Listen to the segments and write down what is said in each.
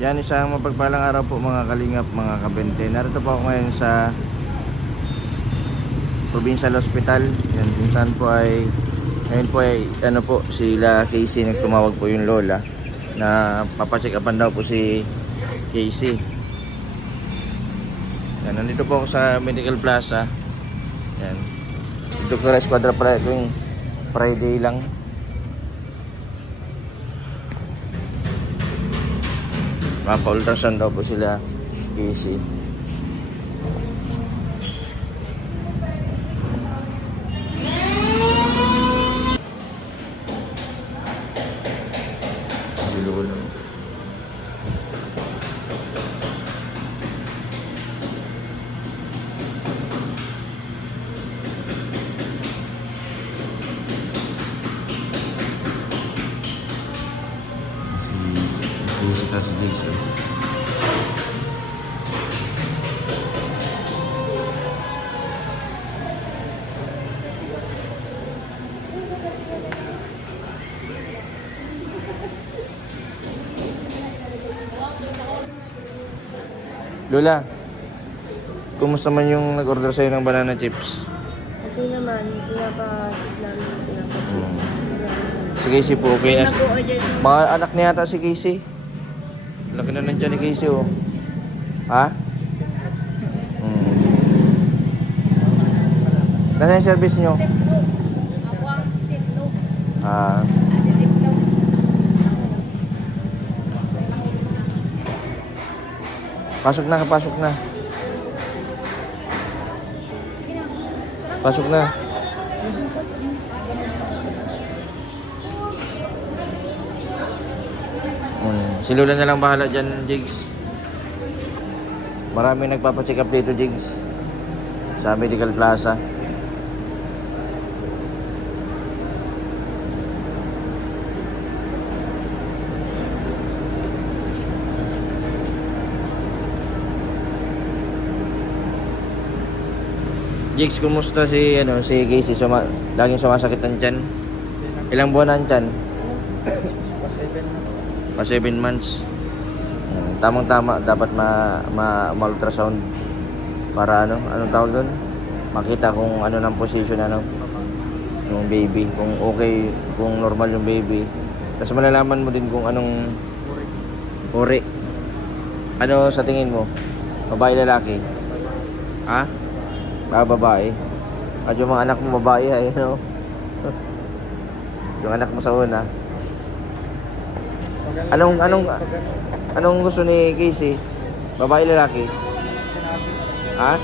Yan, isang mapagpalang araw po mga kalingap, mga kabente. Narito po ako ngayon sa Provincial Hospital. Yan, kung saan po ay ngayon po ay ano po, sila Casey, nagtumawag po yung lola na papacheck upan daw po si Casey. Yan, nandito po ako sa Medical Plaza. Yan, Dr. Esquadra pala ito yung Friday lang. Mapa-ultrasound daw po sila Casey. Silulo. Si Jason. Lola, kumusta man yung nag-order sa'yo ng banana chips? Okay naman, Si Casey po, okay na. nag-order Mga anak niya yata si Casey. Laki na nandiyan ni Casey, oh. Ha? Nasaan yung service nyo? Ako ang sipno. Ah, pasok na, pasok na. Pasok na. Si Lola na lang bahala dyan, Jigs. Maraming nagpapacheck up dito, Jigs. Sa Medical Plaza. Jigs, kumusta si Casey? Laging sumasakit ang tiyan. Ilang buwan na ang tiyan? Pa 7 months. Tamang-tama dapat ma-ultrasound para anong tawag doon? Makita kung ano ng position ng baby, kung okay, kung normal yung baby. Tapos malalaman mo din kung anong uri. Ano sa tingin mo? Babae, lalaki? Ha? Babae. At yung mga anak mo babae ay yung anak mo sa una. Anong gusto ni Casey? Babae, lalaki? Ha?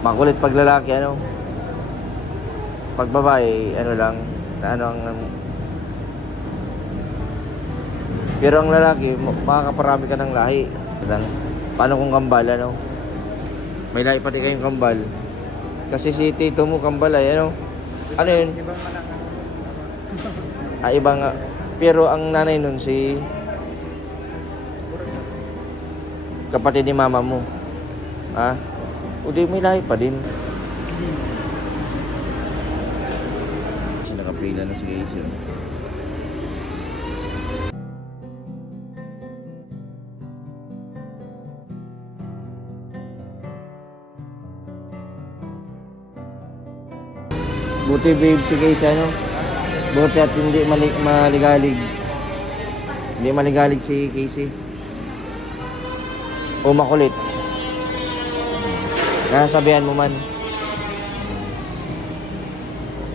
Makulit pag lalaki, Pag babae, lang, pero ang lalaki, makakaparami ka ng lahi. Paano kung kambal, May lahi pati kayong kambal. Kasi si tito mo kambal ay, Ano yun? Iba nga. Pero ang nanay nun, si kapatid ni mama mo. Ha? O di may lahi pa din. Nakapila na si Casey. Buti babe si Casey, Buti at hindi maligalig. Hindi maligalig si Casey. O makulit. Nasabihan mo man.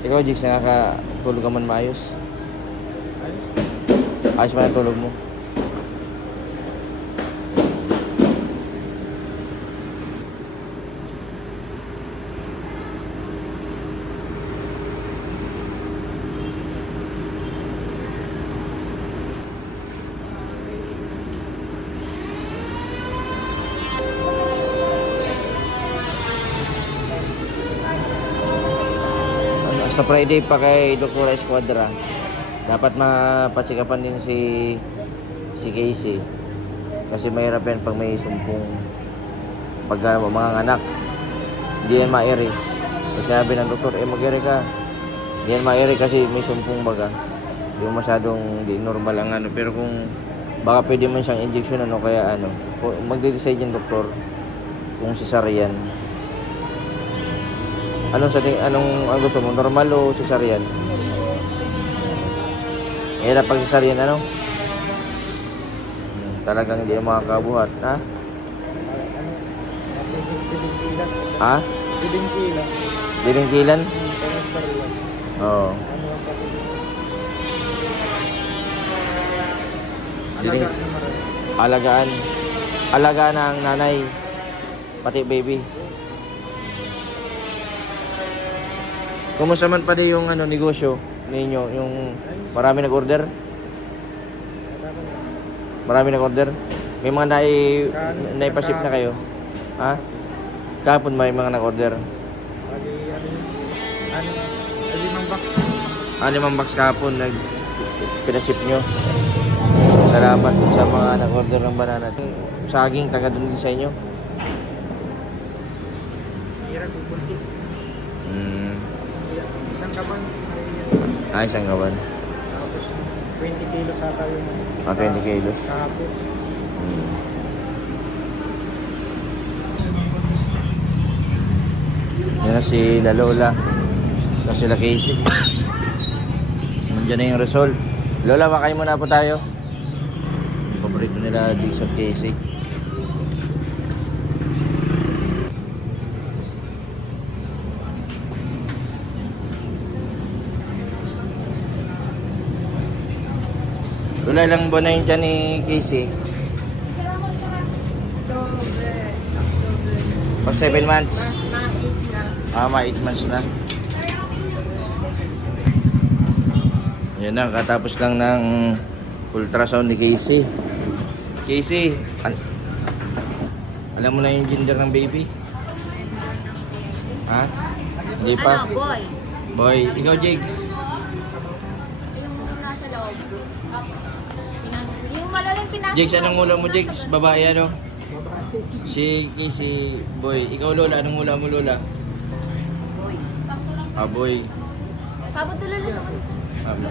Ikaw, Jigs, nakakatulog ka man maayos? Ayos man ang tulog mo? Sa Friday pa kay Dr. Esquadra, dapat mapatsikapan din si Casey. Kasi mahirap yan pag may sumpong. Pag mga anak, hindi yan ma-ere. Kasi sabi ng doktor, mag-ere ka. Hindi yan ma-ere kasi may sumpong baga. Yung masyadong di normal ang ano. Pero kung baka pwede man siyang injection ano, kaya ano, magde-decide yung doktor kung cesarean. Anong ang gusto mo? Normal o cesarean? Eh, pag cesarean ano? Talagang hindi makakabuhat, ha? Ha? Pidingkila. Dilingkilan? Kaya sarili. Oo. Ano ang pati? Diling- Alaga na marami. Alagaan. Alagaan ng nanay. Pati baby. Kumusta man pa din yung ano, negosyo ninyo? Yung marami nag-order? Marami nag-order? May mga naipaship na kayo? Ha? Kahapon may mga nag-order. Bali, ano yun? Limang box. 5 box kahapon pinaship nyo. Salamat sa mga nag-order ng banana. Saging, taga dun din sa inyo. Hirap pupunti. Isang kaban. Ay, isang gawan. Tapos 20 kilos ata yung 20 kilos. kahapon. Yan na si La Lola. Tapos sila Casey. Nandiyan na yung result. Lola, makain muna po tayo. Paborito nila Diggs at Casey. Lola, ilang buwan na yun dyan ni Casey? Pag 7 months. Mga 8 months na. Yan na, katapos lang ng ultrasound ni Casey. Casey, alam mo na yung gender ng baby? Ha? Hindi pa? Ano, boy? Boy, ikaw Jigs. Yung nasa loob. Yung malalang pinasok. Jigs, anong ulam mo Jigs? Babae ano? Si Casey, boy. Ikaw Lola, anong ulam mo Lola? Sakto lang. Ah, boy. Kabot na lang naman. Um,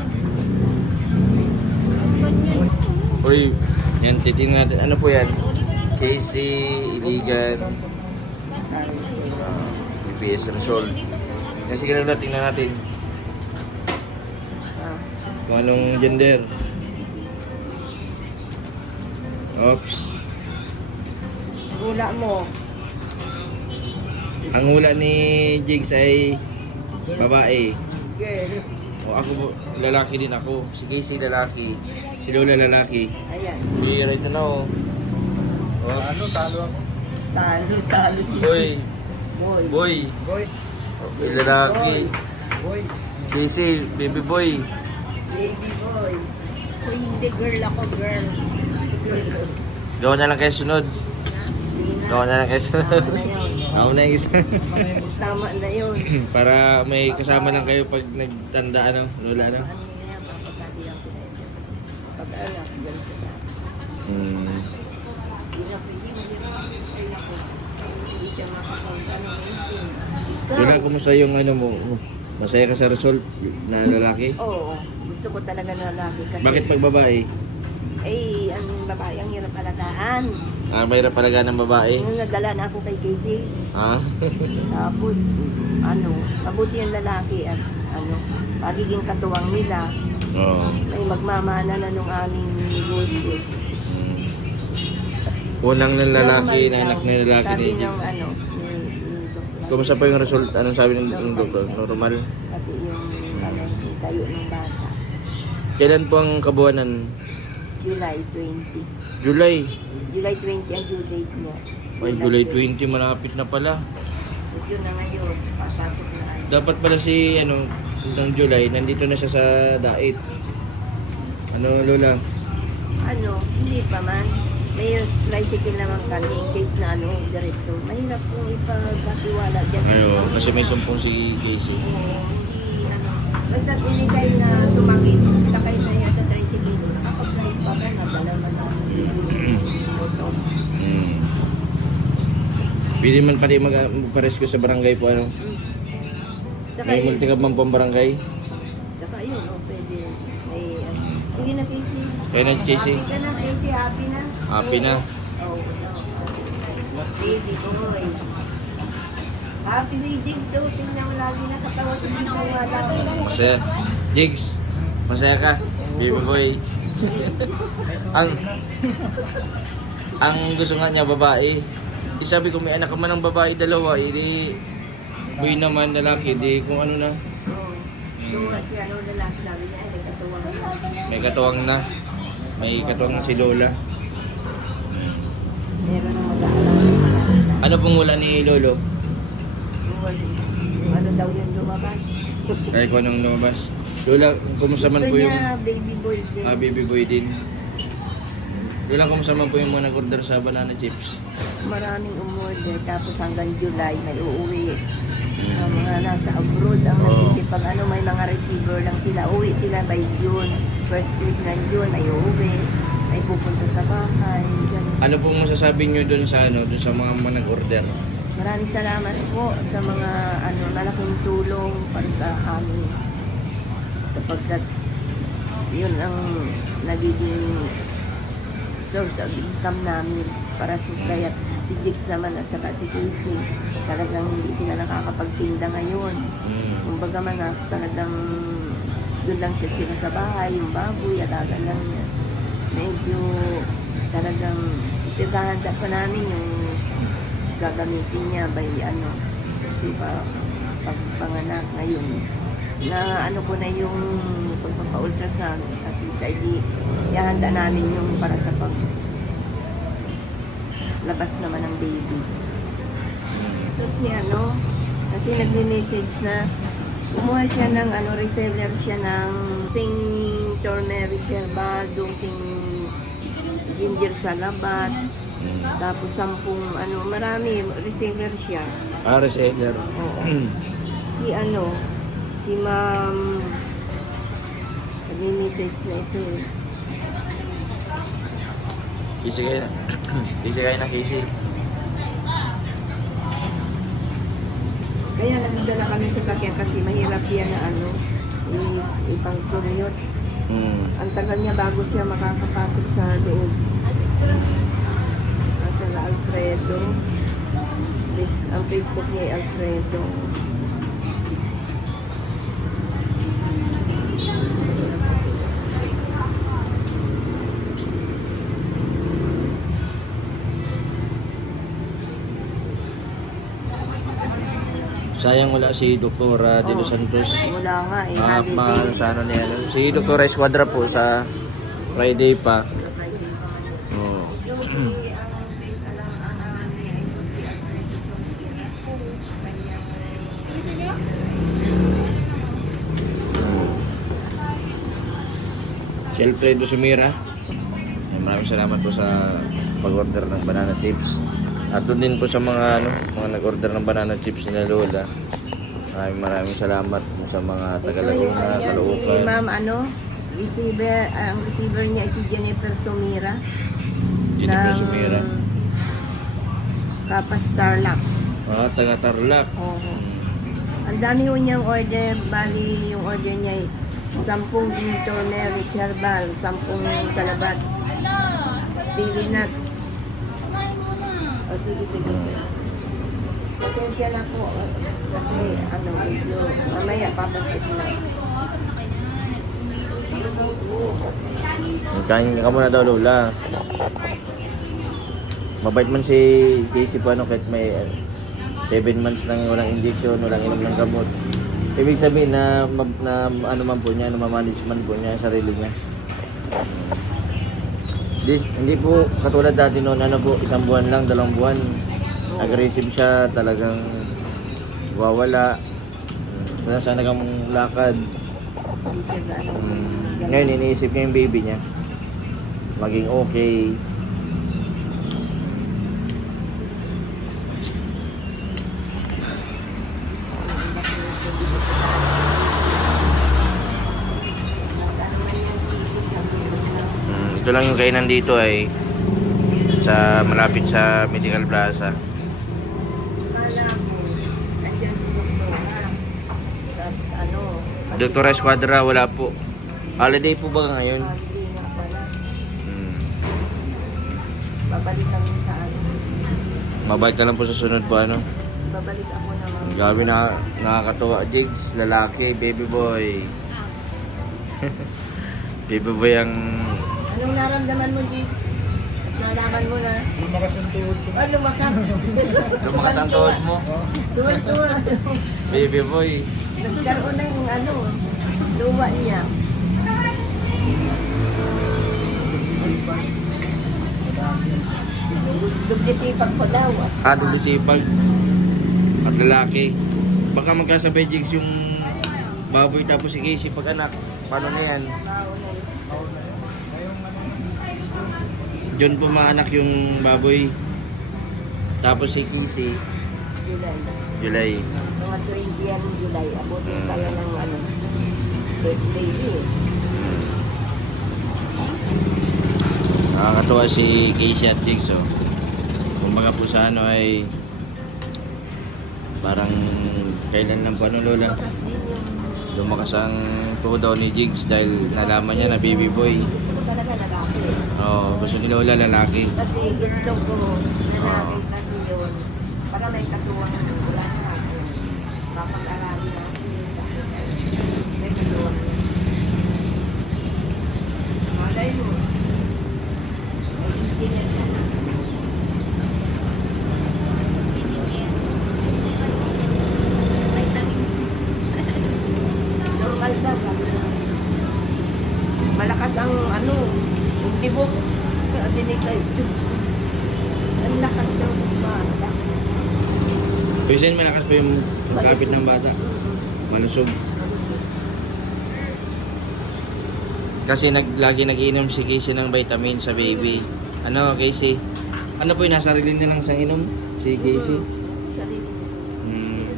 Uy, yan, titingnan natin. Ano po yan? Casey, Iligan, BPS result. Yan, sige Lola, tingnan natin. Kung anong gender. Oops. Gula mo. Ang hula ni Jigs ay babae. O ako, lalaki din ako. Si Casey lalaki. Si Lola lalaki. Ayan. Bira ito na oh. Talo, talo ako. Talo. Boy. Boy. Boy. Boy. Okay, lalaki. Boy. Casey, baby boy. Baby boy. Kung hindi girl ako, girl. Gawa na lang kayo sunod. Gawa na lang kayo sunod. Tama na yun. Gawa na yung isa. Tama na yun. Para may kasama lang kayo pag nagtanda ano, Lola ano. Ano nga yan, papatabihan ko na yun. Pag anak, ganito na. Hmm. Hindi na pwede mo yun. Ay, naku. Hindi siya makapunta ng 18. Lola, kumusta yung ano mo? Masaya ka sa result na lalaki? Oo. Gusto ko talaga na lalaki. Kasi, Bakit pag babae? Eh, ang babae ang hirap alagaan. Ah, mayroon palaga ng babae. Nung nadala na ako kay Casey, Ha? tapos, mabuti ang lalaki at pagiging katuwang nila. Oo. May magmamana na nung aming negosyo. Unang ng lalaki, Normal na anak daw. na lalaki Sabi ni ng Jigs. doktor. Kumusta po yung result? Anong sabi ng doktor? Normal? Pati yung tayo ng bata. Kailan po ang kabuwanan? July 20. July. July 20 ang due date niya. Ay, July 20, malapit na pala. Yun na ngayon. Pasasok na. Dapat pala si, ng July, nandito na siya sa Dait. Ano, Lola? Hindi pa man. May tricycle naman kami in case na diretso. Mahirap kung ipagkatiwala dyan. Ayo, kasi may sumpong si Casey. Hindi, basta inigay na sumakit, sakay na niya sa tricycle. Nakapag-drive pa ka, nadala man na. Hmm. Pwede man pala magpa-rescue sa barangay po, ano? Tsaka May yun, multi ka bang pang barangay? tsaka yun, pwede. May Sige na, Casey. Kaya na, Casey. Happy ka na, Casey. Happy na. Happy na. Oh, baby boy. Happy si Jigs. So, tingnan mo lagi nakatawa sa mga wala. Masaya. Jigs, masaya ka. Baby boy. ang gusto nga niya babae. Sabi ko may anak ka man ng babae dalawa, di boy naman lalaki, di kung ano na. Oh. So, si ano lalaki sabi niya, ay nagkatuwa na. May katuwang na. May katuwang na si Lola. Meron ang mag-aaral. Ano pong wala ni Lolo? Ano daw yung lumabas? Kaya ko anong lumabas. Lola, kumusta man Gusto po yung... niya, baby boy din. Baby boy din. Lola, kumusta man po yung mga nag-order sa banana chips? Maraming umorder, tapos hanggang July may uuwi. Ang mga nasa abroad, ang nagsisipag ano, may mga receiver lang sila. Uwi sila by June. First week ng June, may uuwi. May pupunta sa bahay. Ganun. Ano pong masasabi nyo dun sa mga nag-order? Maraming salamat po sa mga malaking tulong para sa amin. Sapagkat yun ang nagiging source of income namin para sa kaya si Jigs naman at saka si Casey talagang hindi sila nakakapagtinda ngayon. Kumbaga man talagang doon lang sila sa bahay, yung baboy, alaga lang niya. Medyo talagang pinahanda pa namin yung gagamitin niya by di ba, pagpanganak ngayon. Na ano ko na yung pagpapa-ultrasound at hindi ihanda namin yung para sa labas naman ng baby. Kasi kasi nagme-message na kumuha siya ng reseller siya ng sing turmeric herbal, sing ginger sa labat, tapos 10 marami reseller siya. Reseller. Oo. Si ma'am nagme-message na ito eh. Kisi kayo na. Kisi kayo na, Kisi. Kaya nagdala kami sa sakyan kasi mahirap yan na ipang-commute. Ang tagal niya bago siya makakapasok sa loob. Nasa na Alfredo. Ang Facebook niya ay Alfredo. Sayang wala si Doktora De Los Santos. Wala nga eh. Holiday. Sa ano niya. Si Doktora Esquadra po sa Friday pa. Oh. Si Alfredo Sumira. Maraming salamat po sa pag-order ng banana chips. At doon din po sa mga nag-order ng banana chips ni Lola. Maraming salamat po sa mga taga-Laguna, Caloocan. Si ma'am ang receiver niya si Jennifer Sumira. Jennifer Sumira. Kapas Tarlac. Taga Tarlac. Oo. Ang dami ho niyang order. Bali, yung order niya ay 10 turmeric herbal, 10 salabat, pili nuts. O sige. Pasensya na po. Kasi medyo mamaya papasok na. Kain ka muna daw, Lola. Mabait man si Casey po kahit may 7 months nang walang injection, walang inom ng gamot. Ibig sabihin na ano man po niya, mamanage man po niya sarili niya. Hindi po katulad dati noon, 1 buwan lang, 2 buwan. Aggressive siya, talagang wawala. Sana kang lakad. Ngayon iniisip niya yung baby niya. Maging okay. Ito lang yung kainan dito ay malapit sa Medical Plaza. Doktora Esquadra wala po. Holiday po ba ngayon? babalik kami sa ano. Mabait na lang po sa sunod po ano. Babalik ako ng mga... Grabe na nakakatuwa. Jigs, lalaki, baby boy. Baby boy ang... Anong naramdaman mo, Jigs? Nalaman mo na. Lumakas yung tuhod ko. Oh, lumakas. Lumakas ang tuhod mo. Tuwa-tuwa. Baby boy. Nagkaroon ng ano, luwa niya. Dublitipag ko daw. Adong sipag. At lalaki. Baka magkasabay Jigs yung baboy tapos si Casey pag anak. Paano na yan? Diyon po maanak yung baboy. Tapos si Casey, July. July. Mga 20 yan July. Abutin kaya ng ano, first baby. Nakakatuwa si Casey at Jigs, oh. Kumbaga po sa ano ay parang kailan lang po ano lola lumakas ang tuhod daw ni Jigs dahil nalaman niya na baby boy. Gusto ko talaga lalaki. Gusto ni lola lalaki. Kasi gusto ko lalaki kasi yun. Para may katuwang wala na ako. Papag-arali natin. May katuwang. Malay mo. May engineer ka na. Normal daw. sabi niya. Malakas ang ano, yung tibok. Sabi ni Clyde, ang lakas daw ng bata. Pero saan malakas pa yung kapit ng bata? Malusog. Kasi lagi nag-inom si Casey ng vitamin sa baby. Ano Casey? Ano po yung nasa sarili nilang sang inom? Si Casey? Sarili niya.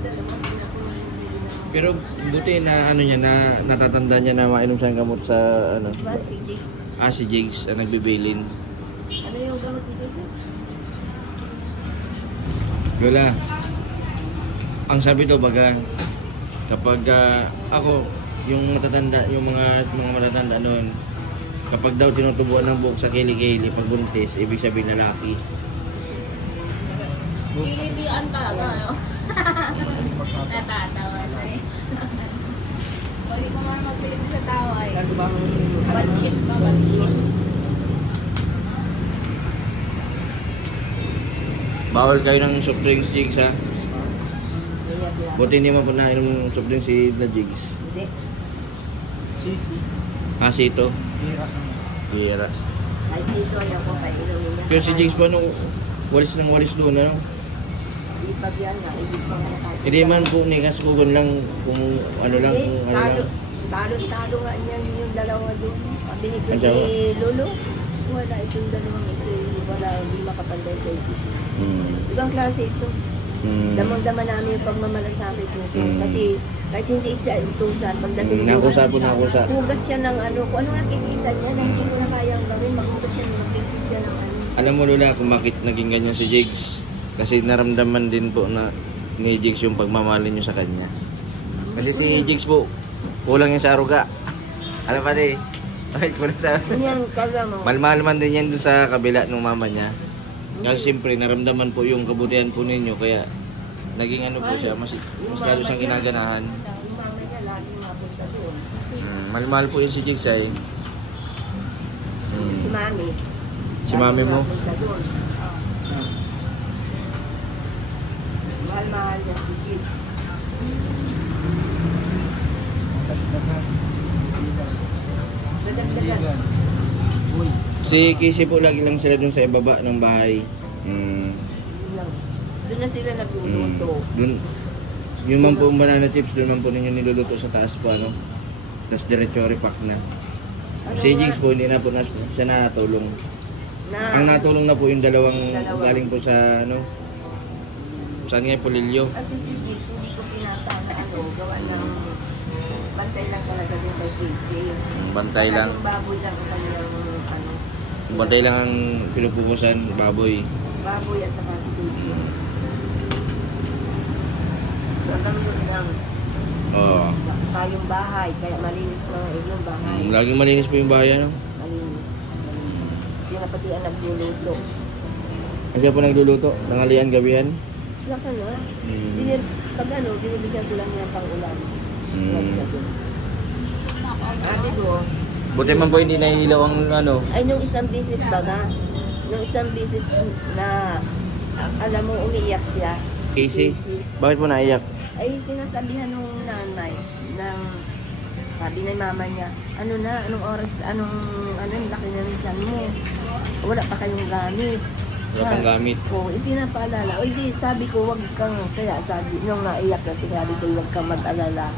Pero buti na ano niya na natatanda niya na mainom siyang gamot sa ano. Diba, sige. Si Jigs ang nagbibilin. Ano yung gamot dito? Lola, ang sabi daw baga kapag ako yung matatanda, yung mga matatanda noon, kapag daw tinutubuan ng buhok sa kilikili pag buntis, ibig sabihin lalaki. Kilibian talaga. Natatawa siya eh. Pwede ko man magpilit sa tawa eh. Banship. Bawal kayo ng soft drinks, Jigs, ha? Hindi. Buti hindi man po nainom ng soft drinks si na Jigs. City. Kasi ito, Hiras ang hiras. Kahit dito ayaw ko kayo inumin niya. Pero si Jigs po, ano, walis ng walis doon, ano? Hindi pa yan nga. Hindi pa nga nakakita. Hindi man po, nikas ko lang kung ano lang, kung ano lang. Talo nga niyan yung dalawa doon. Sabi ni Ang dalawa? Lolo, wala itong dalawang ito. Wala, hindi makapantay kay Kisi. Hmm. Ibang klase ito. Hmm. Damang-dama namin yung pagmamalasakit nito. Mm. Kasi kahit hindi siya utusan, pagdating Nakusa po, nakusa. hugas siya ng ano, kung ano nakikita niya na hindi ko na kayang gawin, maghugas siya ng nakikita siya ng ano. Alam mo Lola kung bakit naging ganyan si Jigs? Kasi naramdaman din po na ni Jigs yung pagmamahalin niyo sa kanya. Kasi si Jigs po, kulang yan sa aruga. Alam pa di? Ay, kulang sa Ganyan, kaga mo. Malmahal man din yan dun sa kabila ng mama niya. Kasi siyempre naramdaman po yung kabutihan po ninyo kaya naging ano po siya, mas lalo siyang ginaganahan. Yung mama niya laging mapunta doon. Malmahal po yun si Jigs ay. Si mami. Si mami mo? Mapunta doon. Mahal-mahal niya si Jit. Dadagdagan. Si Casey po lagi lang sila dun sa ibaba ng bahay. Yun lang. Doon na sila nagluluto. Dun, yung man po yung banana chips, dun man po ninyo niluluto sa taas po, ano. Tapos diretso repack na. Si Jigs po, hindi na po na, siya natulong. Ang natulong na po yung dalawang galing po sa, ano, saan nga yung Polillo. At hindi Jit, hindi ko pinata na ano, gawa ng bantay lang talaga din kay Casey. Bantay lang. Yung baboy lang ang kanilang ano, Bantay lang ang pinupukusan, baboy. baboy at saka si Casey. So, ang gano'n lang, Oo. tayong bahay, kaya malinis mga inyong bahay. Laging malinis po yung bahay, ano. Malinis. Malinis. Hindi na pati ang nagluluto. Kasi po nagluluto, nangalian gabihan. Wala ka na. Pag binibigyan ko lang niya pang ulam. Ate ko, Buti man po hindi nahihilaw ang ano. ay nung isang bisis baga, nung isang bisis na, alam mo, umiiyak siya. Casey, bakit po naiyak? Ay sinasabihan nung nanay, ng, sabi ng mama niya, anong oras, laki na rin siyan mo. Wala pa kayong gamit. Wala pang gamit. Oo, ipinapaalala. O hindi, sabi ko, wag kang, kaya sabi, nung naiyak na sinabi ko, wag kang mag-alala.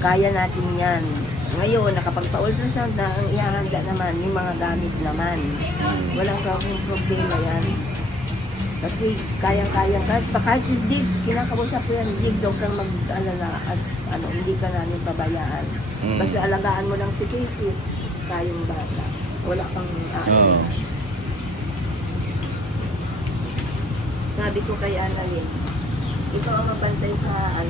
Kaya natin yan. Ngayon, nakapagpa-ultrasound na, ang ihahanda naman, yung mga gamit naman. Walang kang problema yan. Kasi kayang-kayang, kahit hindi, kinakausap ko yan, hindi daw kang mag-alala at hindi ka namin pabayaan. Basta alagaan mo lang si Casey, kayang bata. Wala kang Oo. Sabi ko kay Annalyn, ikaw ang mabantay sa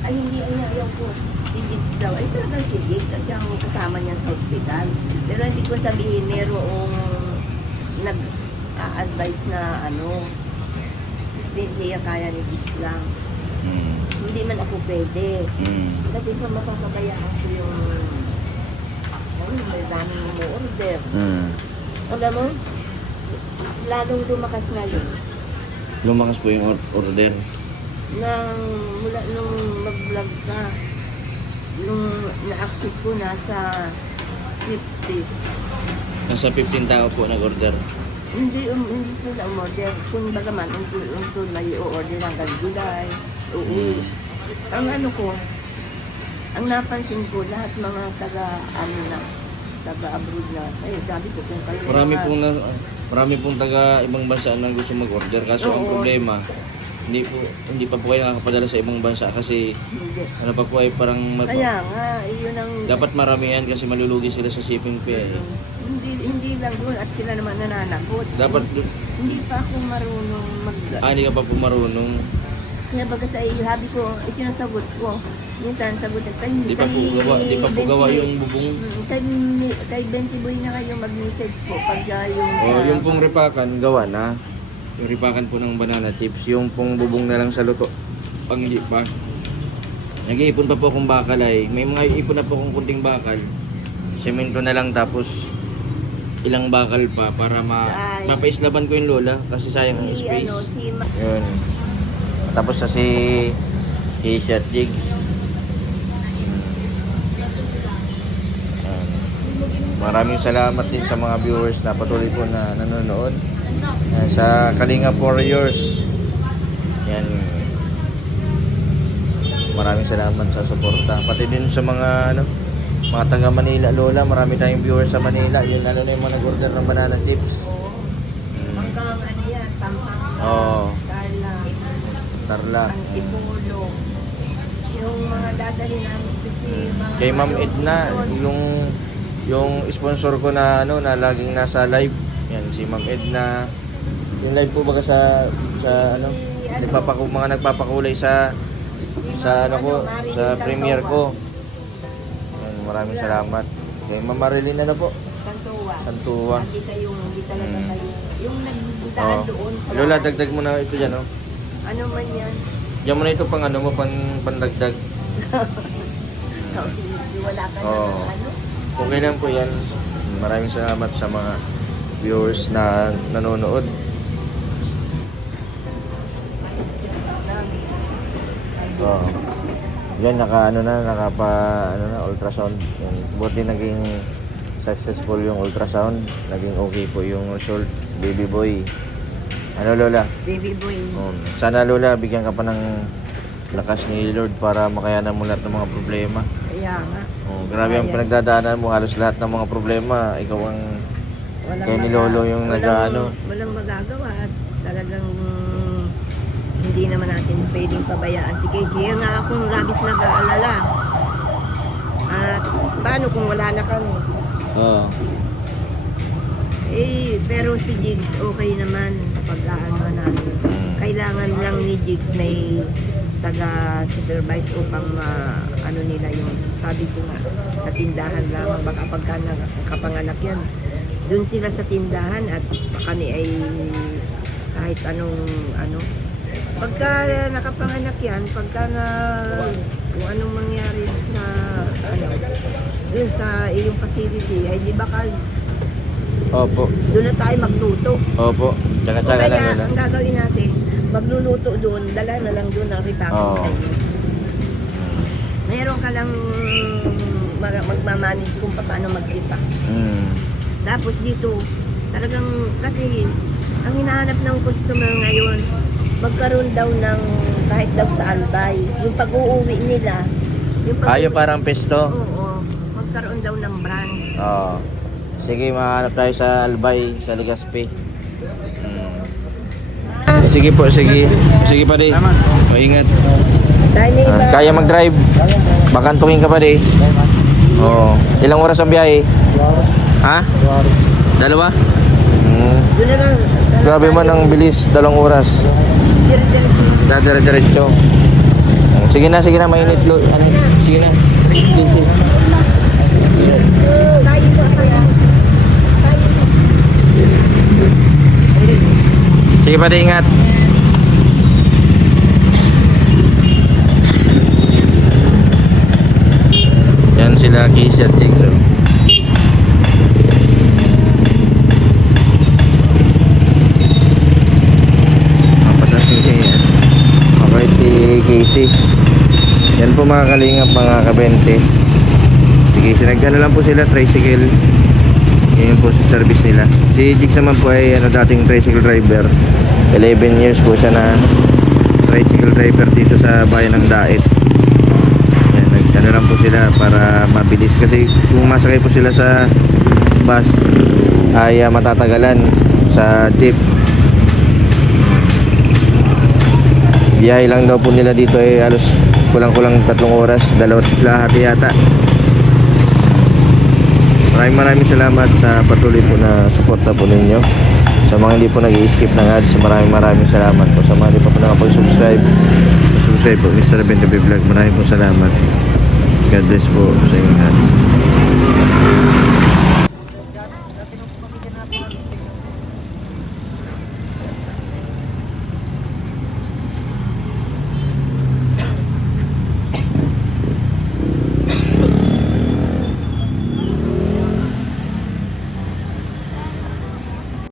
ay hindi ay ayaw ko. Si Jigs daw, ay talagang si Jigs at yung kasama niya sa hospital. Pero hindi ko sabihin, merong nag-advise na hindi kaya ni Jigs lang. Hindi man ako pwede. Kasi sa makapabayaan ko yung may daming umu-order. Alam mo, lalong lumakas ngayon. Lumakas po yung order. Mula nung mag-vlog ka, nung na-active ko nasa 50. Nasa 15 tao po nag-order. Hindi sila umorder. Kung baga man, untul may i-order hanggang July. Ang ang napansin ko, lahat mga taga-abroad na. Ay, sabi ko, kung kayo Marami pong taga ibang bansa na gusto mag-order. Kaso ang problema, hindi pa po kayo nakakapadala sa ibang bansa kasi hindi. ano pa po ay parang Kaya nga, yun ang... dapat maramihan kasi malulugi sila sa shipping fee. Hindi lang doon at sila naman nananagot. Dapat Hindi pa ako marunong hindi ka pa po marunong. Kaya baga sa iyo, sabi ko, isinasagot ko. Minsan sagot at Hindi pa po gawa yung bubong. Kay 20 boy na kayo mag-message po pag yung... Yung pong ripakan gawa na. Yung ripakan po ng banana chips, yung pong bubong na lang sa luto. Pangli pa. Nag-iipon pa po akong bakal ay. May mga ipon na po akong kunting bakal. Semento na lang tapos ilang bakal pa para mapaislaban ko yung lola kasi sayang ang space. Yun. Tapos sa si T-shirt Jigs. Maraming salamat din sa mga viewers na patuloy po na nanonood. Sa Kalinga Warriors. Yan. Maraming salamat sa suporta. Pati din sa mga mga taga Manila, Lola. Marami tayong viewers sa Manila. Yan lalo na yung mga nag-order ng banana chips. Hanggang Pampanga, Oo. Tarlac, Tarlac. Antipolo. Yung mga dadali namin kasi mga... Kay Ma'am Edna, yung sponsor ko na na laging nasa live. Yan si Ma'am Edna. Yung live po baga sa mga nagpapakulay sa sa premiere ko. Yan, maraming salamat. Kay Ma'am Marilyn po. Santua. Hindi talaga kayo. Yung nagdaan doon. Lola, dagdag mo na ito dyan, oh. Ano man yan? Diyan mo na ito pang pandagdag. Wala ka Oo. na Okay lang po yan. Maraming salamat sa mga viewers na nanonood. Oo. Yan, ultrasound. Yan. Buti naging successful yung ultrasound. Naging okay po yung result. Baby boy. Ano, Lola? Baby boy. Sana, Lola, bigyan ka pa ng lakas ni Lord para makayanan mo lahat ng mga problema. Kaya nga. Grabe ang pinagdadaanan mo. Halos lahat ng mga problema. Ikaw ang kaya ni Lolo yung Walang magagawa at talagang hindi naman natin pwedeng pabayaan si Casey. Nga akong labis nag-aalala. At paano kung wala na kami? Oo. Pero si Jigs okay naman pag-aano namin. Kailangan lang ni Jigs may taga-supervise upang nila yung sabi ko nga sa tindahan lamang baka pagka nakapanganak yan doon sila sa tindahan at kami ay kahit anong ano. Pagka nakapanganak yan, pagka na kung anong mangyari sa ano, dun sa iyong facility, ay di ba Opo. doon na tayo magluto. Opo. O Tsaka-tsaka lang kaya, nila. ang gagawin natin, magluluto doon, dala na lang doon ang repacking Oo. tayo. Meron ka lang magmamanage kung paano mag-repack. Mm. Tapos dito, talagang kasi ang hinahanap ng customer ngayon, magkaroon daw ng kahit daw sa albay. Yung pag-uuwi nila, yung Yung parang pesto. Oo, magkaroon daw ng branch. Oo. Sige, mahanap tayo sa Albay, sa Legazpi. Sige po, sige. Sige pa di. Ingat. Dahil may iba, Kaya mag-drive. Bakantukin ka pa di. Oo. Ilang oras ang biyahe? Ha? Dalawa? doon na lang. Grabe man ang bilis, 2 oras. Dire-diretso. Diretso. Sige na, mainit lo. Ano? Sige na. Easy. Tayo mo, tayo. Sige pa di, ingat. Yan sila Casey at Jigsaw. Mabait si Casey. Yan po mga kalingap, mga kabente. Sige, sinagdala lang po sila tricycle. Yan po sa service nila. Si Jigs naman po ay dating tricycle driver. 11 years po siya na tricycle driver dito sa bayan ng Daet. Yan, nagdala lang po sila para mabilis. Kasi kung masakay po sila sa bus ay matatagalan sa jeep. Biyahe lang daw po nila dito ay halos kulang-kulang 3 oras, 2 lahat yata. Maraming salamat sa patuloy po na suporta po ninyo. Sa mga hindi po nag-i-skip ng ads, maraming salamat po. Sa mga hindi pa po nakapag-subscribe, subscribe po Mr. Bento Vlog. Maraming po salamat. God bless po sa inyo lahat.